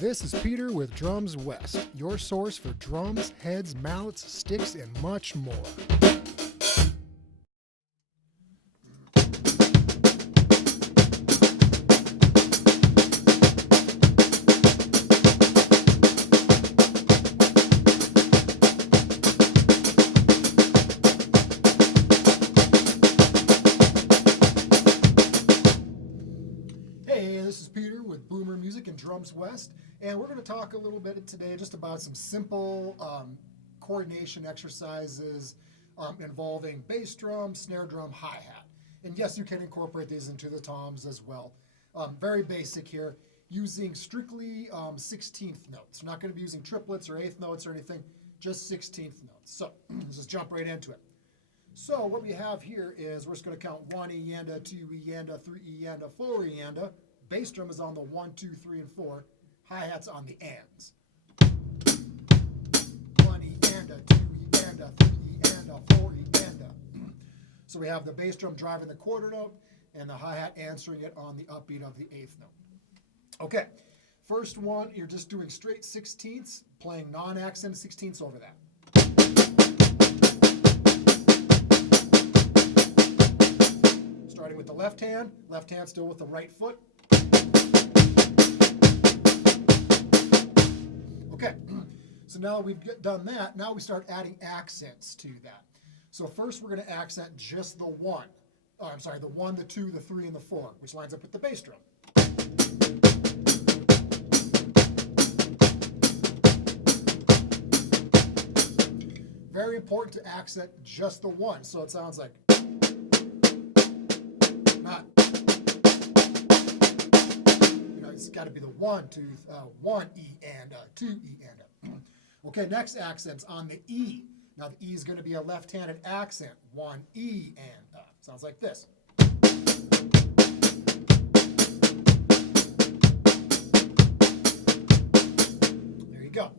This is Peter with Drums West, your source for drums, heads, mallets, sticks, and much more. Hey, this is Peter with Boomer Music and Drums West, and we're going to talk a little bit today just about some simple coordination exercises involving bass drum, snare drum, hi-hat. And yes, you can incorporate these into the toms as well. Very basic here, using strictly 16th notes. We're not going to be using triplets or 8th notes or anything, just 16th notes. So let's just jump right into it. So what we have here is we're just going to count 1 E-anda, 2 E-anda, 3 E-anda, 4 E-anda. Bass drum is on the 1, 2, 3, and 4. Hi-hat's on the ands. 1 E-anda, 2 E-anda, 3 E-anda, 4 E-anda. So we have the bass drum driving the quarter note and the hi-hat answering it on the upbeat of the 8th note. Okay, first one, you're just doing straight 16ths, playing non-accented 16ths over that. Starting with the left hand still with the right foot. Okay, so now we've done that, now we start adding accents to that. So first we're going to accent just the 1. Oh, I'm sorry, the 1, the 2, the 3, and the 4, which lines up with the bass drum. Very important to accent just the 1, so it sounds like not, it's got to be the 1, 2, 1 E-anda, 2 E-anda. Okay, next accent's on the E. Now the E is going to be a left-handed accent. 1 E-anda. Sounds like this. There you go.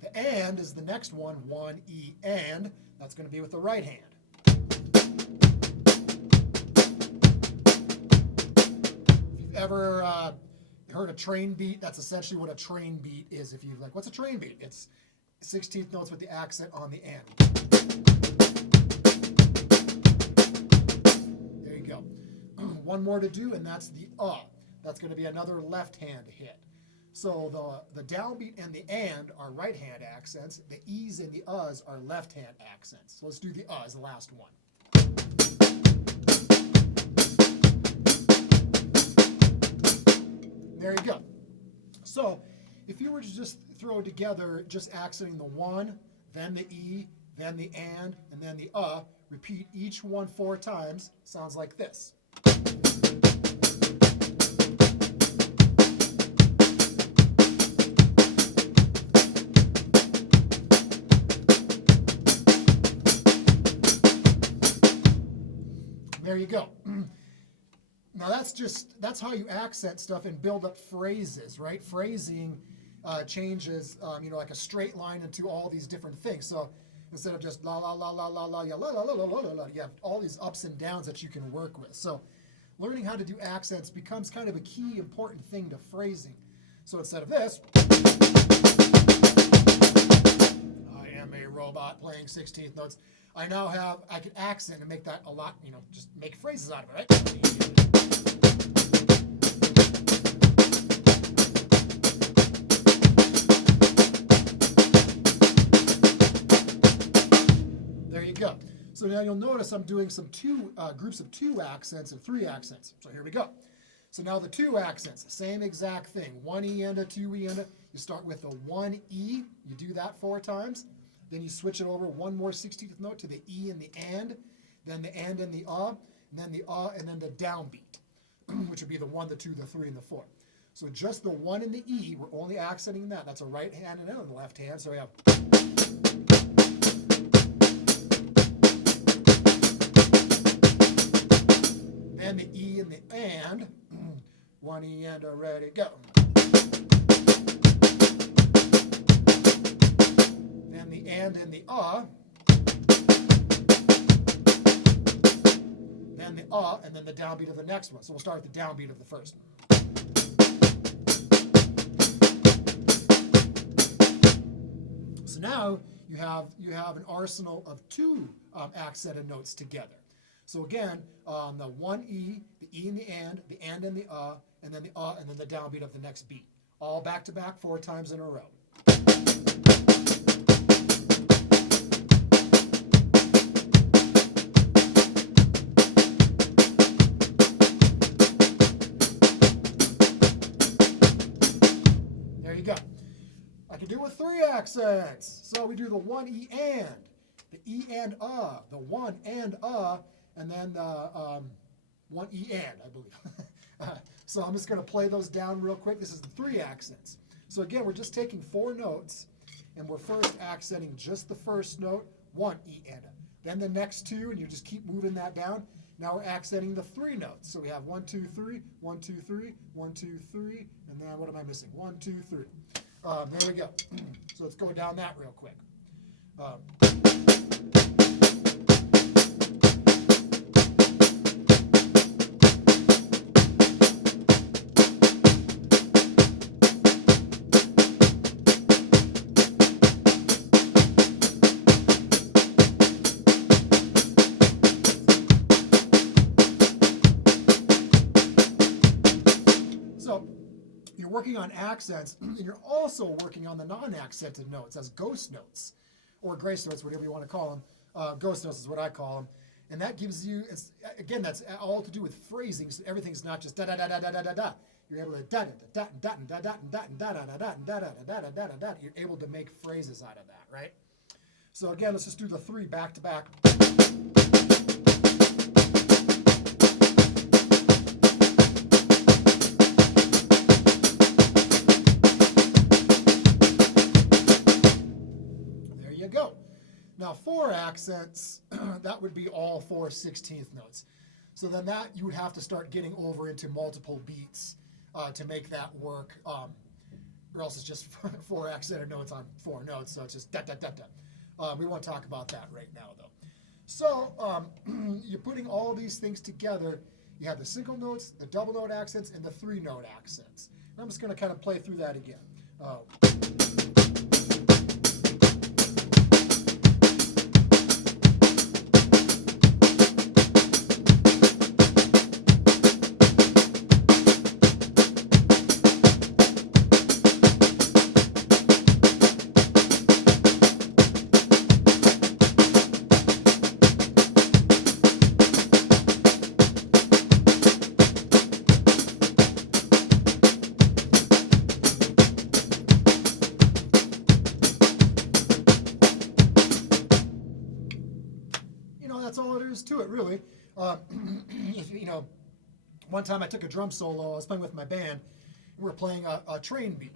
The and is the next one. 1 E-and. That's going to be with the right hand. If you've ever heard a train beat, that's essentially what a train beat is. If you're like, what's a train beat? It's 16th notes with the accent on the end. There you go. One more to do, and that's the That's going to be another left hand hit. So the downbeat and the and are right hand accents. The e's and the uhs are left hand accents. So let's do the as the last one. There you go. So if you were to just throw together just accenting the 1, then the E, then the and then the repeat each one 4 times, sounds like this. There you go. Now that's how you accent stuff and build up phrases, right? Phrasing changes, like a straight line into all these different things. So instead of just la la la la la la la la la la la la, you have all these ups and downs that you can work with. So learning how to do accents becomes kind of a key important thing to phrasing. So instead of this, I am a robot playing 16th notes, I can accent and make that a lot, just make phrases out of it, right? There you go. So now you'll notice I'm doing some groups of 2 accents and 3 accents. So here we go. So now the 2 accents, same exact thing. 1 E-anda, 2 E-anda. You start with the 1 E. You do that 4 times. Then you switch it over 1 more 16th note to the E and the and, then the and the and then the and then the downbeat, which would be the 1, the 2, the 3, and the 4. So just the 1 and the E, we're only accenting that. That's a right hand and then on the left hand. So we have. Then the E and the and, 1 E and ready, go. Then the and the then the and then the downbeat of the next one. So we'll start with the downbeat of the first one. now you have an arsenal of two accented notes together. So again, the one E, the E and the and the and then the downbeat of the next beat. All back to back 4 times in a row. There you go. I can do it with 3 accents. So we do the one E and, the E and the one and then the one E and, I believe. So I'm just going to play those down real quick. This is the 3 accents. So again, we're just taking 4 notes, and we're first accenting just the first note, one E and then the next 2, and you just keep moving that down. Now we're accenting the 3 notes. So we have 1, 2, 3, 1, 2, 3, 1, 2, 3, and then what am I missing? 1, 2, 3. There we go. So let's go down that real quick. So you're working on accents, and you're also working on the non-accented notes as ghost notes, or grace notes, whatever you want to call them. Ghost notes is what I call them. And that gives you, again, that's all to do with phrasing. So everything's not just da da da da da da da da. You're able to da da da da da da da da da da da da da da da da da. You're able to make phrases out of that, right? So again, let's just do the 3 back to back. Go. Now 4 accents, that would be all 4 16th notes. So then that you would have to start getting over into multiple beats to make that work, or else it's just 4 accented notes on 4 notes, so it's just da da da da. We won't talk about that right now though. So you're putting all these things together. You have the single notes, the double note accents, and the 3 note accents. And I'm just going to kind of play through that again. That's all it is to it, really. One time I took a drum solo. I was playing with my band. And we were playing a train beat.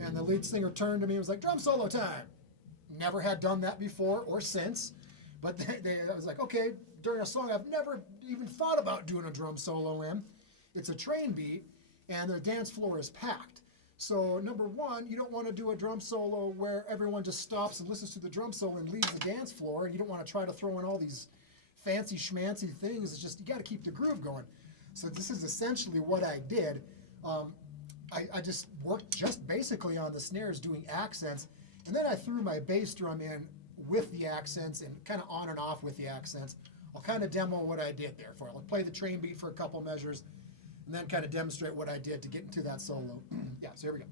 And the lead singer turned to me and was like, "Drum solo time." Never had done that before or since. But I was like, okay, during a song I've never even thought about doing a drum solo in. It's a train beat, and the dance floor is packed. So number one, you don't want to do a drum solo where everyone just stops and listens to the drum solo and leaves the dance floor, and you don't want to try to throw in all these fancy schmancy things. It's just, you got to keep the groove going. So this is essentially what I did. I just worked just basically on the snares doing accents, and then I threw my bass drum in with the accents and kind of on and off with the accents. I'll kind of demo what I did there for it. I'll play the train beat for a couple measures, and then kind of demonstrate what I did to get into that solo. Yeah, so here we go.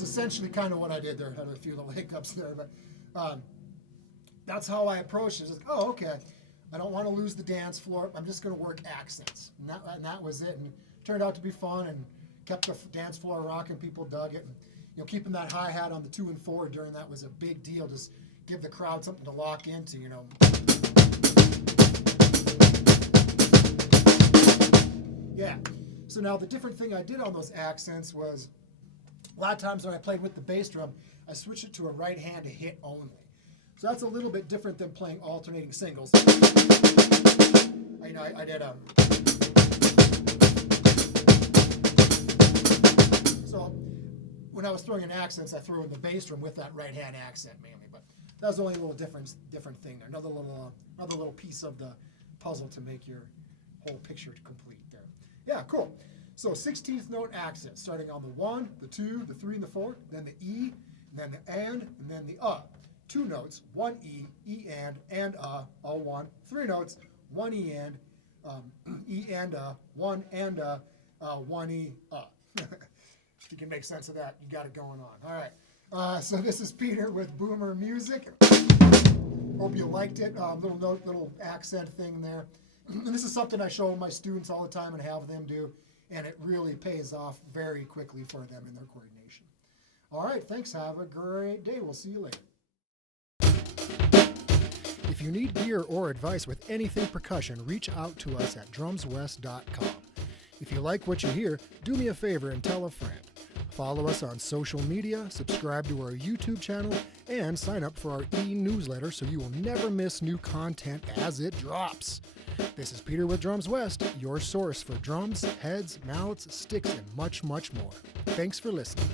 Essentially kind of what I did there. I had a few little hiccups there, but that's how I approached it. It's like, oh, okay, I don't want to lose the dance floor. I'm just going to work accents. And that was it. And it turned out to be fun and kept the dance floor rocking. People dug it. And, keeping that hi-hat on the 2 and 4 during that was a big deal. Just give the crowd something to lock into, Yeah. So now the different thing I did on those accents was a lot of times when I played with the bass drum, I switched it to a right hand to hit only. So that's a little bit different than playing alternating singles. I did a. So when I was throwing in accents, I threw in the bass drum with that right hand accent mainly. But that was only a little different thing there. Another little piece of the puzzle to make your whole picture complete there. Yeah, cool. So 16th note accent, starting on the 1, the 2, the 3, and the 4, then the E, and then the and then the 2 notes, 1 E, E and all one. 3 notes, 1 E and 1 and 1 E If you can make sense of that, you got it going on. All right. So this is Peter with Boomer Music. Hope you liked it. Little accent thing there. And this is something I show my students all the time and have them do, and it really pays off very quickly for them in their coordination. All right, thanks. Have a great day. We'll see you later. If you need gear or advice with anything percussion, reach out to us at drumswest.com. If you like what you hear, do me a favor and tell a friend. Follow us on social media, subscribe to our YouTube channel, and sign up for our e-newsletter so you will never miss new content as it drops. This is Peter with Drums West, your source for drums, heads, mallets, sticks, and much, much more. Thanks for listening.